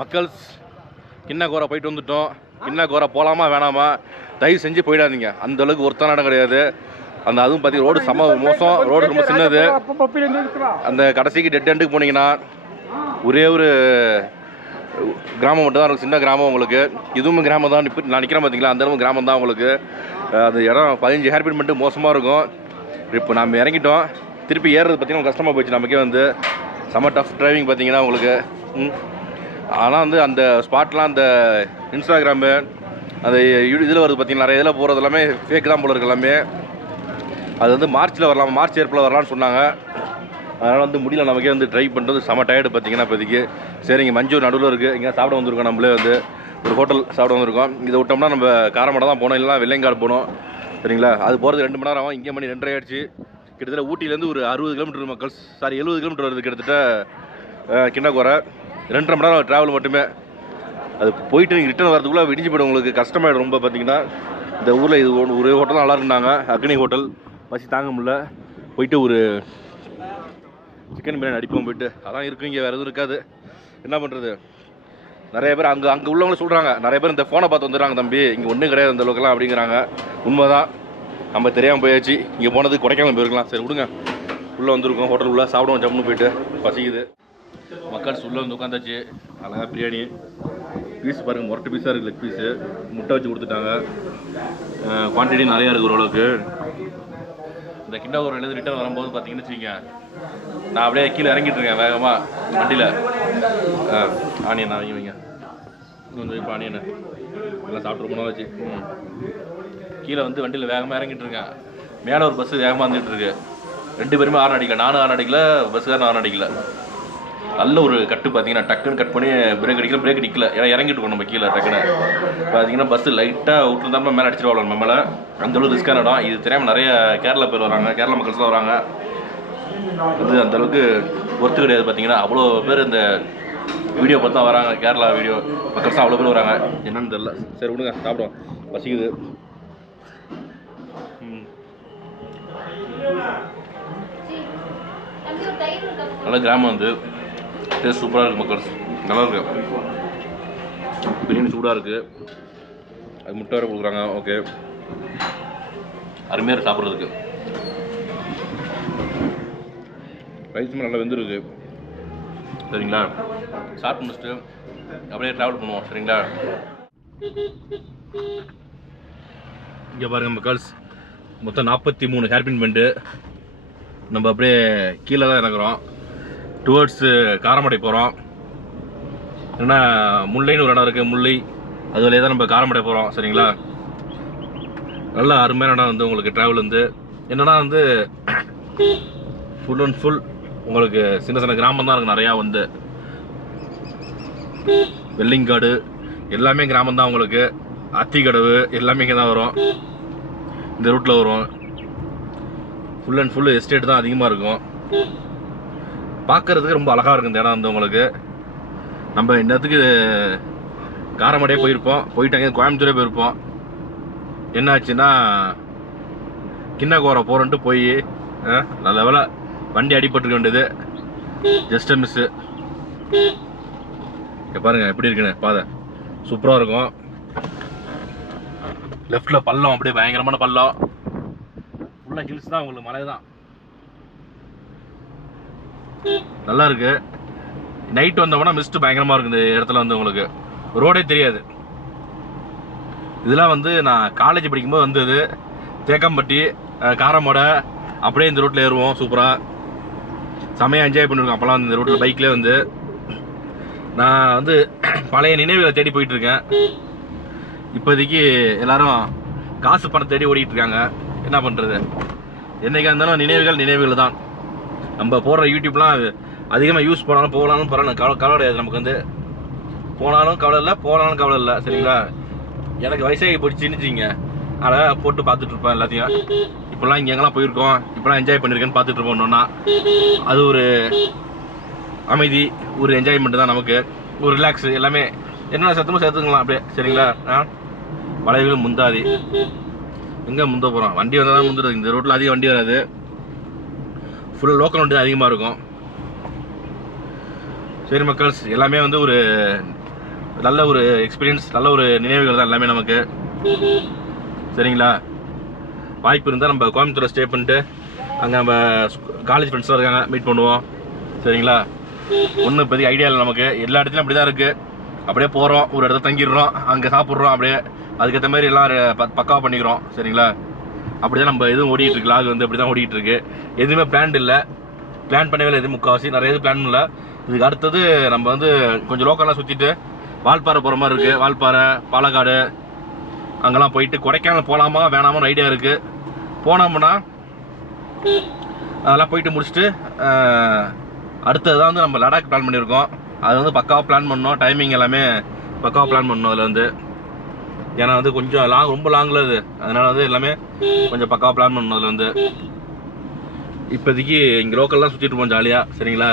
மக்கள் கிண்ண கோரை போயிட்டு வந்துட்டோம். கிண்ண கோரை போகலாமா வேணாமா? தயவு செஞ்சு போயிடாதீங்க. அந்த அளவுக்கு ஒருத்தான இடம் கிடையாது. அந்த அதுவும் பார்த்தீங்கன்னா ரோடு செம்ம மோசம். ரோடு ரொம்ப சின்னது. அந்த கடைசிக்கு டெட் எண்டுக்கு போனீங்கன்னா ஒரே ஒரு கிராமம் மட்டும் தான் இருக்கும். சின்ன கிராமம் உங்களுக்கு. இதுவும் கிராமம் தான். இப்போ நான் நிற்கிறேன் பார்த்தீங்களா அந்த இடமும் கிராமம் தான் உங்களுக்கு. அந்த இடம் பதினஞ்சு ஹேர்பின் மட்டும் மோசமாக இருக்கும். இப்போ நம்ம இறங்கிட்டோம். திருப்பி ஏறுறது பார்த்தீங்கன்னா கஷ்டமாக போச்சு. நமக்கே வந்து செம்ம டஃப் டிரைவிங் பார்த்தீங்கன்னா உங்களுக்கு. ம். ஆனால் வந்து அந்த ஸ்பாட்லாம் அந்த இன்ஸ்டாகிராமு அந்த இதில் வருது பார்த்தீங்கன்னா நிறைய இதில் போகிறது எல்லாமே ஃபேக் தான் போல இருக்கு எல்லாமே. அது வந்து மார்ச்சில் வரலாம் மார்ச் ஏப்ரலில் வரலாம்னு சொன்னாங்க. அதனால் வந்து முடியல நமக்கே வந்து ட்ரை பண்ணுறது செம டயர்டு பார்த்தீங்கன்னா இப்போதைக்கு. சரிங்க மஞ்சூர் நடுவில் இருக்குது இங்கே சாப்பிட வந்திருக்கோம் நம்மளே வந்து. ஒரு ஹோட்டல் சாப்பிட வந்திருக்கோம். இதை விட்டோம்னா நம்ம காரமடை தான் போனோம் இல்லைனா வெள்ளையங்காடு போனோம். சரிங்களா? அது போகிறது ரெண்டு மணி நேரம் ஆகும். இங்கே மணி ரெண்டரை ஆயிடுச்சு. கிட்டத்தட்ட ஊட்டியிலேருந்து ஒரு அறுபது கிலோமீட்டர் மக்கள் சாரி எழுபது கிலோமீட்டர் வருது கிட்டத்தட்ட அஹ், ரெண்டரை மணி நேரம் ட்ராவல் மட்டுமே. அது போயிட்டு நீங்கள் ரிட்டர்ன் வரதுக்குள்ளே விடிஞ்சு போய்டும் உங்களுக்கு. கஷ்டமாயிடும் ரொம்ப பார்த்தீங்கன்னா இந்த ஊரில் இது ஒன்று ஒரு ஹோட்டல் நல்லா இருந்தாங்க. அக்னி ஹோட்டல் பசி தாங்க முடியல. போயிட்டு ஒரு சிக்கன் பிரியாணி அடிப்போம் போயிட்டு. அதான் இருக்கும் இங்கே வேறு எதுவும் இருக்காது. என்ன பண்ணுறது நிறைய பேர் அங்கே அங்கே உள்ளவங்களும் சொல்கிறாங்க நிறைய பேர் இந்த ஃபோனை பார்த்து வந்துடுறாங்க தம்பி. இங்கே ஒன்றும் கிடையாது அந்த அளவுக்குலாம் அப்படிங்கிறாங்க. உண்மைதான். நம்ம தெரியாமல் போயாச்சு. இங்கே போனது கொடைக்கானல் போயிருக்கலாம். சரி விடுங்க. உள்ளே வந்திருக்கோம். ஹோட்டல் உள்ளே சாப்பிடுவோம் ஜம்முன்னு போயிட்டு. பசிக்குது. மக்கள் உள்ளே வந்து உட்காந்தாச்சு அழகாக பிரியாணி. பீஸ் பாருங்கள் முரட்டு பீஸாக இருக்குது லெக் பீஸு முட்டை வச்சு கொடுத்துட்டாங்க. குவான்டிட்டி நிறையா இருக்குது ஓரளவுக்கு. இந்த கிண்ட ஒரு எழுது ரிட்டர்ன் வரும்போது பார்த்தீங்கன்னு வச்சுக்கோங்க நான் அப்படியே கீழே இறங்கிட்டு இருக்கேன் வேகமாக வண்டியில். ஆனியன் நான் வாங்கி வைங்க. கொஞ்சம் இப்போ ஆனியன். எல்லாம் சாப்பிட்டு ரொம்ப நாள் வச்சு ம். கீழே வந்து வண்டியில் வேகமாக இறங்கிட்டு இருக்கேன். மேலே ஒரு பஸ்ஸு வேகமாக வந்துட்டு இருக்கு. ரெண்டு பேருமே ஆறு அடிக்கல. நானும் ஆறு அடிக்கல பஸ்ஸுக்காரன் ஆறு அடிக்கல. நல்ல ஒரு கட்டு பார்த்தீங்கன்னா டக்குன்னு கட் பண்ணி பிரேக் அடிக்கல பிரேக் அடிக்கல. ஏன்னா இறங்கிட்டு இருக்கோம் நம்ம கீழே டக்குன்னு. பார்த்தீங்கன்னா பஸ்ஸு லைட்டாக விட்டுருந்தாம மேலே அடிச்சிருவாங்க நம்ம மேலே. அந்த அளவுக்கு ரிஸ்க்கான இடம். இது தெரியாமல் நிறைய கேரளா பேர் வராங்க. கேரளா மக்கள்ஸ்லாம் வராங்க. இது அந்த அளவுக்கு ஒர்த்து கிடையாது பார்த்தீங்கன்னா. அவ்வளோ பேர் இந்த வீடியோ பார்த்து தான் வராங்க. கேரளா வீடியோ மக்கள்ஸ் அவ்வளோ பேர் வராங்க. என்னன்னு தெரியல. சரி விடுங்க. சாப்பிடுவோம். பசிக்குது. நல்ல கிராமம் வந்து டேஸ்ட் சூப்பராக இருக்குது மக்கள். நல்லா இருக்கு. பிரியாணி சூடாக இருக்குது அது முட்டை வர கொடுக்குறாங்க. ஓகே அருமையாக சாப்பிட்றதுக்கு. ரைஸும் நல்லா வெந்துருக்கு. சரிங்களா? சாப்பிட்டு முடிச்சுட்டு அப்படியே ட்ராவல் பண்ணுவோம். சரிங்களா? இங்கே பாருங்க மக்கள்ஸ். மொத்தம் நாற்பத்தி மூணு ஹேர்பின் பெண்டு நம்ம அப்படியே கீழே தான் இறங்குறோம். டுவர்ட்ஸு uh, காரமடை போகிறோம் ஏன்னா முல்லைன்னு ஒரு இடம் இருக்குது முல்லை. அது வழியாக தான் நம்ம காரமடை போகிறோம் சரிங்களா? நல்ல அருமையான இடம் வந்து உங்களுக்கு ட்ராவல் வந்து. என்னன்னா வந்து ஃபுல் அண்ட் ஃபுல் உங்களுக்கு சின்ன சின்ன கிராமம் தான் இருக்குது நிறையா வந்து. வெள்ளிங்காடு எல்லாமே கிராமம் தான் உங்களுக்கு. அத்திக்கடவு எல்லாமே இங்கே தான் வரும். இந்த ரூட்டில் வரும் ஃபுல் அண்ட் ஃபுல் எஸ்டேட் தான் அதிகமாக இருக்கும். பார்க்கறதுக்கு ரொம்ப அழகாக இருக்கும் இந்த இடம் வந்து உங்களுக்கு. நம்ம இன்னத்துக்கு காரமடையே போயிருப்போம். போயிட்டாங்க கோயம்புத்தூரே போயிருப்போம். என்னாச்சுன்னா கிண்ணகோரை போகிறோன்ட்டு போய் நல்ல வேலை வண்டி அடிபட்டுருக்க வேண்டியது. ஜஸ்ட் மிஸ்ஸு இங்க பாருங்க எப்படி இருக்குன்னு பாதை. சூப்பராக இருக்கும். லெஃப்டில் பள்ளம் அப்படியே பயங்கரமான பள்ளம். ஃபுல்லாக ஹில்ஸ் தான் உங்களுக்கு மலை தான் நல்லா இருக்கு நைட் வந்தோம்னா மிஸ்ட் பயங்கரமாக இருக்கு இந்த இடத்துல வந்து உங்களுக்கு. ரோடே தெரியாது. இதெல்லாம் வந்து நான் காலேஜ் படிக்கும்போது வந்தது. தேக்கம்பட்டி அஹ், காரமடை. அப்படியே இந்த ரோட்டில் ஏறுவோம் சூப்பராக செமையாக என்ஜாய் பண்ணியிருக்கோம் அப்போல்லாம் இந்த ரோட்டில் பைக்லேயே வந்து. நான் வந்து பழைய நினைவுகளை தேடி போயிட்டு இருக்கேன் இப்போதைக்கு எல்லாரும் காசு பணம் தேடி ஓடிட்டு இருக்காங்க என்ன பண்ணுறது என்னைக்கா இருந்தாலும் நினைவுகள் நினைவுகள் தான். நம்ம போடுற யூடியூப்லாம் அதிகமாக யூஸ் பண்ணாலும் போகலாலும் பரவாயில்ல. கவலை கவலை கிடையாது நமக்கு வந்து. போனாலும் கவலை இல்லை போனாலும் கவலை இல்லை சரிங்களா? எனக்கு வயசாகி போயிடுச்சுன்னு வச்சுங்க அழகாக போட்டு பார்த்துட்டு இருப்பேன் எல்லாத்தையும். இப்போல்லாம் இங்கே எங்கெல்லாம் போயிருக்கோம் இப்போலாம் என்ஜாய் பண்ணியிருக்கேன்னு பார்த்துட்டு இருப்போம்னா அது ஒரு அமைதி ஒரு என்ஜாய்மெண்ட் தான் நமக்கு. ஒரு ரிலாக்ஸ் எல்லாமே. என்னென்ன சத்தமும் சேர்த்துக்கலாம் அப்படியே சரிங்களா? ஆ? வளைவுகள் முந்தாதி. எங்கே முந்த போகிறோம் வண்டி வந்தால் தான் முந்துடுது இந்த ரோட்டில் அதிகம் வண்டி வராது. ஃபுல் லோக்கல் வண்டி தான் அதிகமாக இருக்கும். சரி மக்கள்ஸ் எல்லாமே வந்து ஒரு நல்ல ஒரு எக்ஸ்பீரியன்ஸ் நல்ல ஒரு நினைவுகள் தான் எல்லாமே நமக்கு. சரிங்களா? வாய்ப்பு இருந்தால் நம்ம கோயம்புத்தூரை ஸ்டே பண்ணிட்டு அங்கே நம்ம காலேஜ் ஃப்ரெண்ட்ஸ்லாம் இருக்காங்க மீட் பண்ணுவோம். சரிங்களா? ஒன்றும் இப்போதைக்கு ஐடியா இல்லை நமக்கு. எல்லா இடத்துலையும் அப்படி தான் இருக்குது அப்படியே போகிறோம் ஒரு இடத்துல தங்கிடுறோம் அங்கே சாப்பிட்றோம் அப்படியே. அதுக்கேற்ற மாதிரி எல்லாம் பக்காவாக பண்ணிக்கிறோம். சரிங்களா? அப்படிதான் நம்ம எதுவும் ஓடிட்டு இருக்கு. லாக் வந்து அப்படி தான் ஓடிட்டு இருக்கு. எதுவுமே பிளான் இல்லை. பிளான் பண்ணவே இல்லை. எதுவும் முக்கால்வாசி. நிறைய இது பிளான் இல்லை இதுக்கு அடுத்தது நம்ம வந்து கொஞ்சம் லோக்கல்லாம் சுற்றிட்டு வால்பாறை போகிற மாதிரி இருக்குது வால்பாறை பாலக்காடு அங்கெல்லாம் போயிட்டு கொடைக்கானல் போகலாமா வேணாமான்னு ஐடியா இருக்குது போனோம்னா அதெல்லாம் போயிட்டு முடிச்சுட்டு அஹ், அடுத்தது தான் வந்து நம்ம லடாக் பிளான் பண்ணியிருக்கோம். அது வந்து பக்காவாக பிளான் பண்ணோம். டைமிங் எல்லாமே பக்காவாக பிளான் பண்ணோம் அதில் வந்து. ஏன்னா வந்து கொஞ்சம் லாங் ரொம்ப லாங்கில் அது. அதனால வந்து எல்லாமே கொஞ்சம் பக்காவாக பிளான் பண்ணணும் அதில் வந்து. இப்போதைக்கு இங்கே லோக்கல்லாம் சுற்றிட்டு இருப்போம் ஜாலியாக சரிங்களா?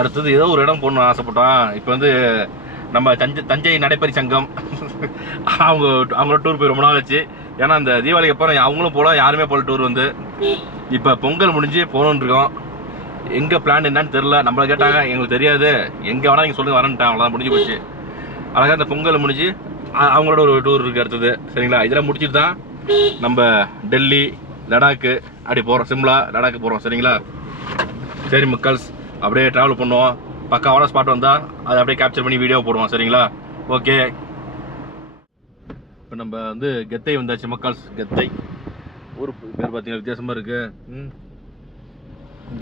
அடுத்தது ஏதோ ஒரு இடம் போகணும்னு ஆசைப்பட்டோம். இப்போ வந்து நம்ம தஞ்சை தஞ்சை நடைப்பறி சங்கம். அவங்க அவங்களோட டூர் போய் ரொம்ப நாள் ஆச்சு. ஏன்னா அந்த தீபாவளிக்கு அப்புறம் அவங்களும் போகலாம் யாருமே போகல டூர் வந்து. இப்போ பொங்கல் முடிஞ்சு போகணுன்னு இருக்கோம். எங்கே பிளான் என்னன்னு தெரில நம்மளை கேட்டாங்க எங்களுக்கு தெரியாது. எங்கே வேணால் நீங்கள் சொல்லுங்கள் வரேன்ட்டான் அவ்வளோதான் முடிஞ்சு போச்சு. அழகாக அந்த பொங்கல் முடிஞ்சு அவங்களோட ஒரு டூர் இருக்குது அடுத்தது. சரிங்களா? இதெல்லாம் முடிச்சுட்டு தான் நம்ம டெல்லி லடாக்கு அப்படி போகிறோம் சிம்லா லடாக்கு போகிறோம் சரிங்களா? சரி மக்கள்ஸ். அப்படியே ட்ராவல் பண்ணுவோம். பக்காவான ஸ்பாட் வந்தால் அதை அப்படியே கேப்சர் பண்ணி வீடியோ போடுவோம். சரிங்களா? ஓகே இப்போ நம்ம வந்து கெத்தை வந்தாச்சு மக்கள்ஸ். கெத்தை. ஊர் பேர் பார்த்தீங்கன்னா வித்தியாசமாக இருக்கு. ம்.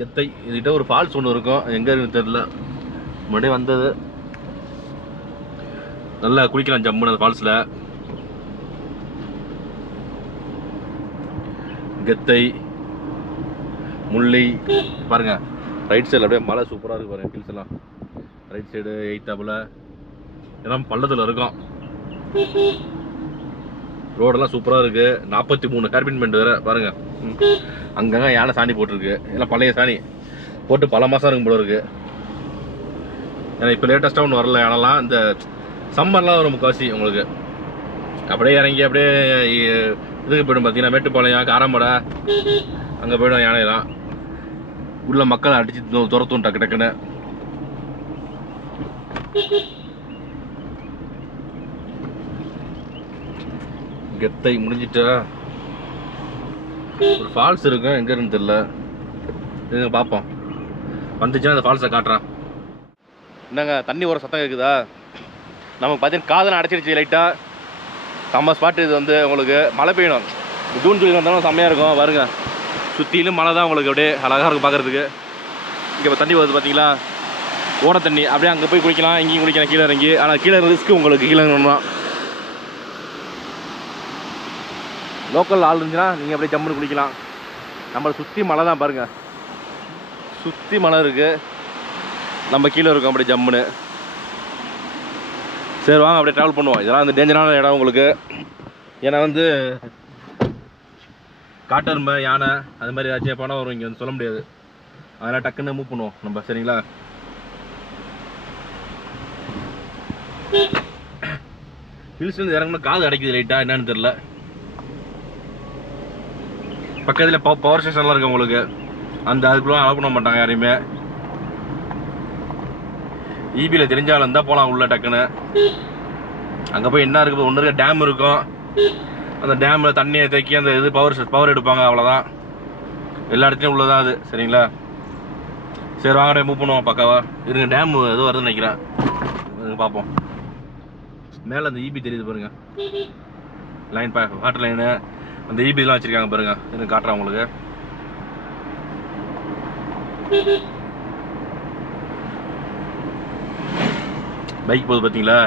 கெத்தை. இதுகிட்ட ஒரு ஃபால்ஸ் ஒன்று இருக்கும். எங்கே இருக்குன்னு தெரில முன்னாடியே வந்தது. நல்லா குளிக்கலாம் ஜம்முன்னு அந்த ஃபால்ஸில் கெத்தை முல்லை பாருங்க. ரைட் சைடில் அப்படியே மலை சூப்பராக இருக்கு பாருங்க ஹில்ஸ் எல்லாம். ரைட் சைடு எயித்தாப்புல எல்லாம் பள்ளத்தில் இருக்கும். ரோடெல்லாம் சூப்பராக இருக்கு. நாற்பத்தி மூணு கார்பின் வேற பாருங்க. ம். அங்கங்க யானை சாணி போட்டிருக்கு. எல்லாம் பழைய சாணி. போட்டு பல மாதம் இருக்கும் போல இருக்கு. ஏன்னா இப்போ லேட்டஸ்ட்டாக ஒன்று வரல யானைலாம் இந்த சம்மர்லாம் வரும் முக்காசி உங்களுக்கு. அப்படியே இறங்கி அப்படியே இதுக்கு போயிடும் பார்த்தீங்கன்னா மேட்டுப்பாளையம் காரமடை அங்கே போயிடும் யானையெல்லாம் உள்ள மக்களை அடிச்சு துரத்தும் டக்கு டக்குன்னு. கெத்தை முடிஞ்சிட்டா? ஒரு ஃபால்ஸ் இருக்கும் எங்க இருந்து தெரியல. இதுங்க பார்ப்போம். வந்துச்சுன்னா அந்த ஃபால்ஸை காட்டுறான். என்னங்க தண்ணி ஒரு சத்தம் கேட்குதா நமக்கு பார்த்தீங்கன்னா காதலை அடைச்சிருச்சு லைட்டாக செம்ம ஸ்பாட்டு இது வந்து உங்களுக்கு. மழை பெய்யணும். ஜூன் ஜூலை வந்தாலும் செம்மையாக இருக்கும். வருங்க சுற்றிலும் மழை தான் உங்களுக்கு அப்படியே அழகாக இருக்கும் பார்க்குறதுக்கு இங்கே இப்போ தண்ணி வருது பார்த்தீங்களா ஓட தண்ணி. அப்படியே அங்கே போய் குளிக்கலாம். இங்கேயும் குளிக்கலாம். கீழே இறங்கி. ஆனால் கீழே ரிஸ்க்கு உங்களுக்கு கீழே தான். லோக்கல் ஆள் இருந்துச்சுன்னா நீங்கள் அப்படியே ஜம்முன்னு குளிக்கலாம். நம்மளை சுற்றி மலை தான் பாருங்கள் சுற்றி மலை இருக்குது நம்ம கீழே இருக்கோம் அப்படியே ஜம்முன்னு. சரி வாங்க அப்படியே ட்ராவல் பண்ணுவோம். இதெல்லாம் வந்து டேஞ்சரான இடம் உங்களுக்கு. ஏன்னா வந்து காட்டெருமை யானை அது மாதிரி ஏதாச்சும் பணம் வரும் இங்கே வந்து சொல்ல முடியாது. அதெல்லாம் டக்குன்னு மூவ் பண்ணுவோம் நம்ம சரிங்களா? ஹில்ஸ்லேருந்து இறங்கணும் காது அடைக்குது லைட்டாக என்னன்னு தெரில பக்கத்தில் பவர் ஸ்டேஷன்லாம் இருக்கு உங்களுக்கு. அந்த அதுக்குள்ள அலோவ் பண்ண மாட்டாங்க யாரையுமே. ஈபியில் தெரிஞ்சாலும் இருந்தால் போகலாம் உள்ள டக்குன்னு. அங்கே போய் என்ன இருக்குது? ஒன்று இருக்க டேம் இருக்கும். அந்த டேமில் தண்ணியை தேக்கி அந்த இது பவர் பவர் எடுப்பாங்க அவ்வளோதான் எல்லா இடத்துலையும் உள்ளதான் அது சரிங்களா? சரி வாங்கடே மூவ் பண்ணுவோம் பக்காவா? இருங்க டேம் ஏதோ வருதுன்னு நினைக்கிறேன். பார்ப்போம். மேலே அந்த ஈபி தெரியுது பாருங்க. லைன் பா வாட்டர் லைனு அந்த ஈபிலாம் வச்சுருக்காங்க பாருங்க. இருங்க காட்டுறேன் உங்களுக்கு. பைக் போகுது பார்த்தீங்களா?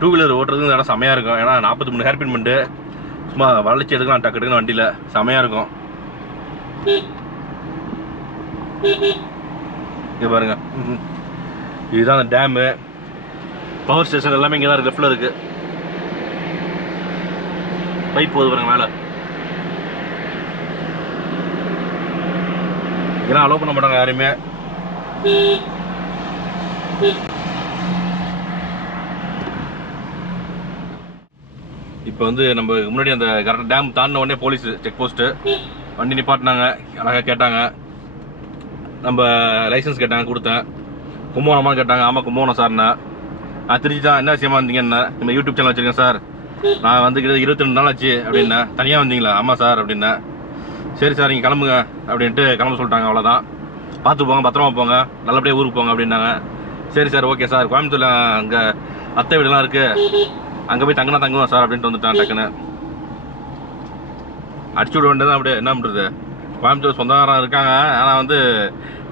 டூ வீலர் ஓட்டுறது நல்லா செமையாக இருக்கும். ஏன்னா நாற்பத்தி மூணு ஹேர்பின் பண்ணிட்டு சும்மா வளைச்சி எடுக்கலாம் டக்கு எடுக்கணும் வண்டியில். செமையாக இருக்கும். இங்கே பாருங்க. இதுதான் அந்த டேமு. பவர் ஸ்டேஷன் எல்லாமே இங்கே தான் இருக்கு. லெஃப்டில் இருக்கு. பைப் போகுது பாருங்க மேலே. இதெல்லாம் அலோவ் பண்ண மாட்டாங்க யாரையுமே இப்போ வந்து நம்ம முன்னாடி அந்த கரெக்டாக டேம் தாண்டின உடனே போலீஸ் செக் போஸ்ட்டு வண்டி நிப்பாட்டினாங்க அழகாக கேட்டாங்க. நம்ம லைசன்ஸ் கேட்டாங்க கொடுத்தேன். கும்பகோணமான்னு கேட்டாங்க ஆமாம் கும்பகோணம் சார்ண்ணா நான் திருச்சி தான் என்ன விஷயமா வந்தீங்கன்னு. நம்ம யூடியூப் சேனல் வச்சுருக்கேன் சார் நான் வந்து கிட்ட இருபத்தி ரெண்டு நாள் ஆச்சு அப்படின்னா. தனியாக வந்தீங்களா? ஆமாம் சார் அப்படின்னா. சரி சார் நீங்கள் கிளம்புங்க அப்படின்ட்டு கிளம்ப சொல்லிட்டாங்க அவ்வளோதான் பார்த்து போங்க பத்திரமா போங்க. நல்லபடியாக ஊருக்கு போங்க அப்படின்னாங்க. சரி சார் ஓகே சார் கோயம்புத்தூரில் அங்கே அத்தை வீடுலாம் இருக்குது அங்கே போய் தங்கினா தங்குவோம் சார் அப்படின்ட்டு வந்துட்டான் டக்குன்னு. அடிச்சு விட வேண்டியது அப்படியே என்ன பண்ணுறது கோயம்புத்தூர் சொந்தக்காரன் இருக்காங்க. ஆனால் வந்து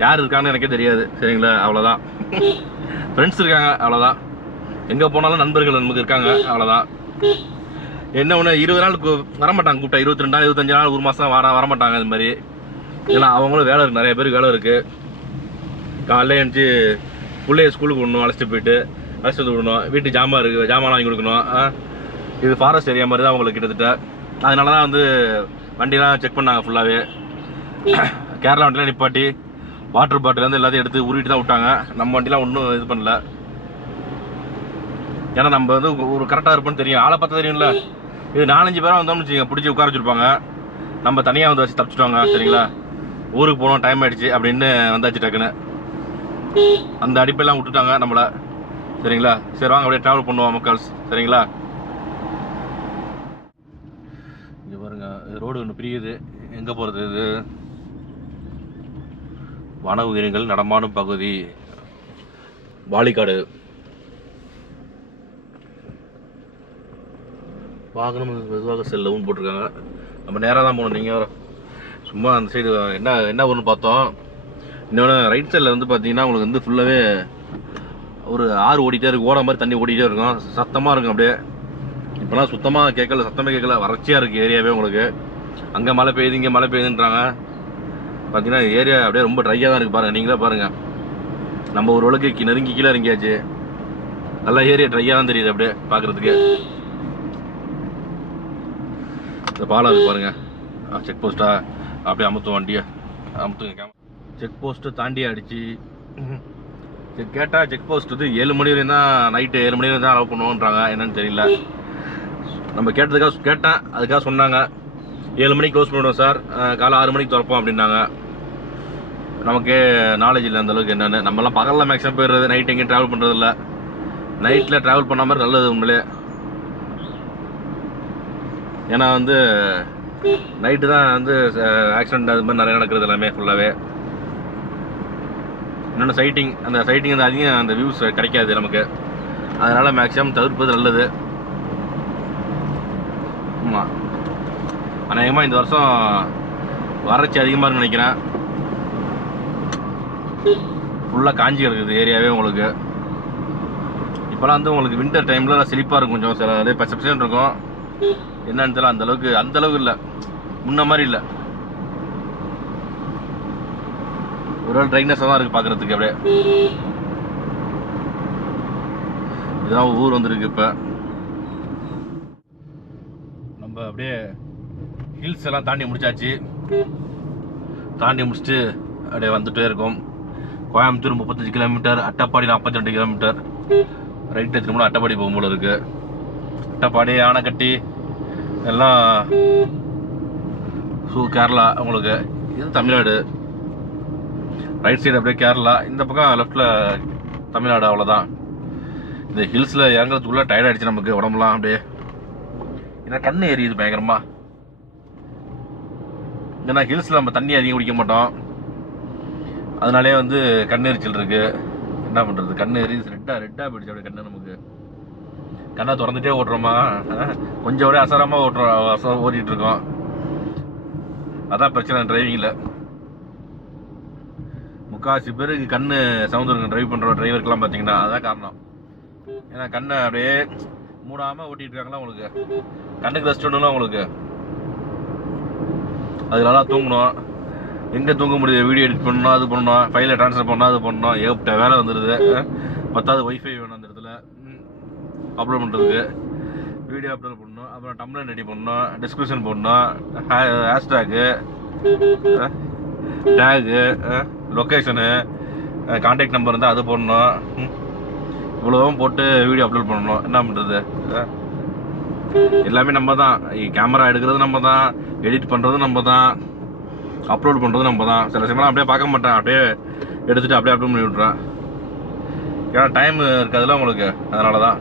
யார் இருக்காங்கன்னு எனக்கே தெரியாது. சரிங்களா? அவ்வளோதான் ஃப்ரெண்ட்ஸ் இருக்காங்க. அவ்வளோதான் எங்கே போனாலும் நண்பர்கள் நமக்கு இருக்காங்க. அவ்வளோதான் என்ன ஒன்று இருபது நாள் வரமாட்டாங்க கூப்பிட்டா. இருபத்தி ரெண்டு நாள் இருபத்தஞ்சு நாள் ஒரு மாதம் வர வரமாட்டாங்க இது மாதிரி. ஏன்னா அவங்களும் வேலை இருக்கு. நிறைய பேருக்கு வேலை இருக்குது காலையில் எழுந்துச்சு பிள்ளைய ஸ்கூலுக்கு விடணும் அழைச்சிட்டு போயிட்டு. அழைச்சிட்டு வந்து விடணும் வீட்டு ஜாமான் இருக்குது ஜாமான் வாங்கி கொடுக்கணும். இது ஃபாரஸ்ட் ஏரியா மாதிரி தான் உங்களுக்கு கிட்டத்தட்ட. அதனால தான் வந்து வண்டிலாம் செக் பண்ணாங்க ஃபுல்லாகவே கேரளா வண்டிலாம் நிப்பாட்டி வாட்டர் பாட்டிலேருந்து எல்லாத்தையும் எடுத்து உருவிட்டு தான் விட்டாங்க. நம்ம வண்டிலாம் ஒன்றும் இது பண்ணல. ஏன்னா நம்ம வந்து ஒரு கரெக்டாக இருப்போம்னு தெரியும். ஆளை பார்த்தா தெரியும்ல. இது நாலஞ்சு பேராக வந்தோம்னு வச்சுக்கோங்க பிடிச்சி உட்கார வச்சுருப்பாங்க. நம்ம தனியாக வந்து வச்சு தப்பிச்சிட்டோங்க சரிங்களா? ஊருக்கு போனோம் டைம் ஆயிடுச்சு அப்படின்னு வந்தாச்சு டக்குன்னு. அந்த அடிப்பெல்லாம் விட்டுட்டாங்க நம்மளை. சரிங்களா? சரி வாங்க அப்படியே ட்ராவல் பண்ணுவோம் மக்கள்ஸ். சரிங்களா? இங்கே பாருங்க ரோடு ஒன்று பிரியுது. எங்கே போகிறது இது? வன உயிரினங்கள் நடமாடும் பகுதி. வாலிக்காடு. வாகனம் மெதுவாக செல்லவும் போட்டிருக்காங்க. நம்ம நேராக தான் போகணும் நீங்கள் சும்மா அந்த சைடு என்ன என்ன ஒன்று பார்த்தோம். இன்னொன்று ரைட் சைடில் வந்து பார்த்தீங்கன்னா உங்களுக்கு வந்து ஃபுல்லாகவே ஒரு ஆறு ஓடிட்டே இருக்கும் ஓட மாதிரி தண்ணி ஓடிட்டே இருக்கும். சத்தமாக இருக்கும் அப்படியே. இப்போலாம் சுத்தமாக கேட்கல சத்தமே கேட்கல. வறட்சியாக இருக்குது ஏரியாவே உங்களுக்கு. அங்கே மழை பெய்யுது இங்கே மழை பெய்யுதுன்றாங்க. பார்த்தீங்கன்னா ஏரியா அப்படியே ரொம்ப ட்ரையாக தான் இருக்குது பாருங்கள் நீங்களே பாருங்கள் நம்ம ஒரு அளவுக்கு நெருங்கி கீழே இறங்கியாச்சு. நல்லா ஏரியா ட்ரையாக தான் தெரியுது அப்படியே பார்க்குறதுக்கு இந்த பாலம் இருக்கு பாருங்க. செக் போஸ்ட்டா அப்படியே அமுத்தும் வண்டியை. அமுத்துங்க செக் போஸ்ட்டை தாண்டி அடிச்சு. கேட்டால் செக் போஸ்ட் வந்து ஏழு மணி வரையும் தான் நைட்டு ஏழு மணி வரையும் தான் அலோவ் பண்ணுவோன்றாங்க. என்னன்னு தெரியல. நம்ம கேட்டதுக்காக கேட்டேன். அதுக்காக சொன்னாங்க. ஏழு மணிக்கு க்ளோஸ் பண்ணிவிடுவோம் சார் காலை ஆறு மணிக்கு திறப்போம் அப்படின்னாங்க. நமக்கு நாலேஜ் இல்லை அந்தளவுக்கு என்னென்னு. நம்மலாம் பகலில் மேக்ஸிமம் போயிடுறது நைட் எங்கேயும் ட்ராவல் பண்ணுறது இல்லை நைட்டில் ட்ராவல் பண்ண மாதிரி நல்லது உண்மையிலே. ஏன்னா வந்து நைட்டு தான் வந்து ஆக்சிடென்ட் அது மாதிரி நிறைய நடக்கிறது எல்லாமே ஃபுல்லாகவே இன்னொன்று சைட்டிங் அந்த சைட்டிங் வந்து அதிகம் அந்த வியூஸ் கிடைக்காது நமக்கு. அதனால் மேக்ஸிமம் தவிர்ப்பது நல்லது. ஆமாம் அநேகமாக இந்த வருஷம் வறட்சி அதிகமாக இருக்குன்னு நினைக்கிறேன். ஃபுல்லாக காஞ்சி கிடக்குது ஏரியாவே உங்களுக்கு. இப்போலாம் வந்து உங்களுக்கு வின்டர் டைமில் செழிப்பாக இருக்கும் கொஞ்சம். சில அதே பச்சை இருக்கும். என்னன்னு தெரியல அந்த அளவுக்கு அந்த அளவுக்கு இல்லை. முன்ன மாதிரி இல்லை. ஒரு ட்ரைனஸ் தான் இருக்குது பார்க்குறதுக்கு அப்படியே. இதுதான் ஊர் வந்திருக்கு இப்போ. நம்ம அப்படியே ஹில்ஸ் எல்லாம் தாண்டி முடிச்சாச்சு. தாண்டி முடிச்சுட்டு அப்படியே வந்துட்டே இருக்கோம். கோயம்புத்தூர் முப்பத்தஞ்சு கிலோமீட்டர் அட்டப்பாடி நாற்பத்தி ரெண்டு கிலோமீட்டர் ரைட் திரும்ப அட்டப்பாடி போகும்போது இருக்கு. அட்டப்பாடி ஆனைக்கட்டி எல்லாம் சூ கேரளா உங்களுக்கு. இது தமிழ்நாடு. ரைட் சைடு அப்படியே கேரளா. இந்த பக்கம் லெஃப்டில் தமிழ்நாடு அவ்வளோதான் இந்த ஹில்ஸில் இறங்குறதுக்குள்ளே டயர்ட் ஆகிடுச்சு நமக்கு உடம்புலாம் அப்படியே. ஏன்னா கண்ணு எரியுது பயங்கரமா. ஏன்னா ஹில்ஸில் நம்ம தண்ணி அதிகம் குடிக்க மாட்டோம். அதனாலே வந்து கண் எரிச்சல் இருக்குது என்ன பண்ணுறது கண்ணு எரியுது. ரெட்டாக ரெட்டாக போயிடுச்சு அப்படியே கண்ணு நமக்கு. கண்ணை திறந்துட்டே ஓட்டுறோமா? கொஞ்சம் அப்படியே அசாரமாக ஓட்டுறோம். அச ஓட்டிகிட்டு இருக்கோம். அதான் பிரச்சனை டிரைவிங்கில் முக்காசி பேருக்கு கண்ணு சவுந்தரங்க டிரைவ் பண்ணுற டிரைவருக்குலாம் பார்த்தீங்கன்னா அதான் காரணம். ஏன்னா கண்ணை அப்படியே மூடாமல் ஓட்டிகிட்டு இருக்காங்களா உங்களுக்கு? கண்ணுக்கு ரெஸ்ட் வேணும்ல உங்களுக்கு? அது நல்லா தூங்கணும். எங்கே தூங்க முடியுது? வீடியோ எடிட் பண்ணணும் அது பண்ணணும். ஃபைலை ட்ரான்ஸ்ஃபர் பண்ணால் அது பண்ணணும். ஏகப்பட்ட வேலை வந்துடுது பத்தாவது ஒய்ஃபை வேணும் அந்த இடத்துல. அப்லோட் பண்ணுறதுக்கு வீடியோ அப்லோட் பண்ணணும். அப்புறம் டம்ளர் ரெடி பண்ணணும். டிஸ்கிரிப்ஷன் போடணும். Hashtag tag location contact number இருந்தால் அது போடணும். இவ்வளோவும் போட்டு வீடியோ அப்லோட் பண்ணணும். என்ன பண்ணுறது எல்லாமே நம்ம தான் கேமரா எடுக்கிறது நம்ம தான் எடிட் பண்ணுறது நம்ம தான் அப்லோட் பண்ணுறது நம்ம தான் சில சமயம் அப்படியே பார்க்க மாட்டேன். அப்படியே எடுத்துகிட்டு அப்படியே அப்லோட் பண்ணி விட்றேன் ஏன்னா டைம் இருக்காதுல்ல உங்களுக்கு. அதனால தான்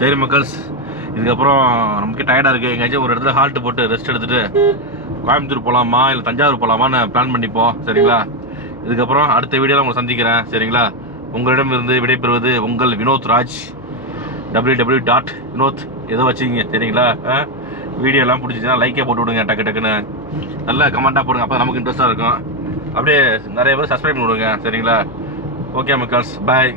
சரி மக்கள்ஸ். இதுக்கப்புறம் நமக்கு டயர்டாக இருக்குது எங்கேயாச்சும் ஒரு இடத்துல ஹால்ட் போட்டு ரெஸ்ட் எடுத்துட்டு கோயம்புத்தூர் போகலாமா இல்லை தஞ்சாவூர் போகலாமான்னு பிளான் பண்ணிப்போம். சரிங்களா? இதுக்கப்புறம் அடுத்த வீடியோவில் உங்களை சந்திக்கிறேன். சரிங்களா? உங்களிடமிருந்து விடைபெறுவது உங்கள் Vinod Raj. W W dot Vinod ஏதோ வச்சுக்கிங்க. சரிங்களா? வீடியோ எல்லாம் பிடிச்சிச்சுன்னா லைக்கே போட்டு விடுங்க டக்கு டக்குன்னு. நல்ல கமெண்ட்டாக போடுங்க அப்போ நமக்கு இன்ட்ரெஸ்ட்டாக இருக்கும். அப்படியே நிறைய பேர் சப்ஸ்கிரைப் பண்ணி விடுங்க. சரிங்களா? ஓகே மக்கள்ஸ். பாய்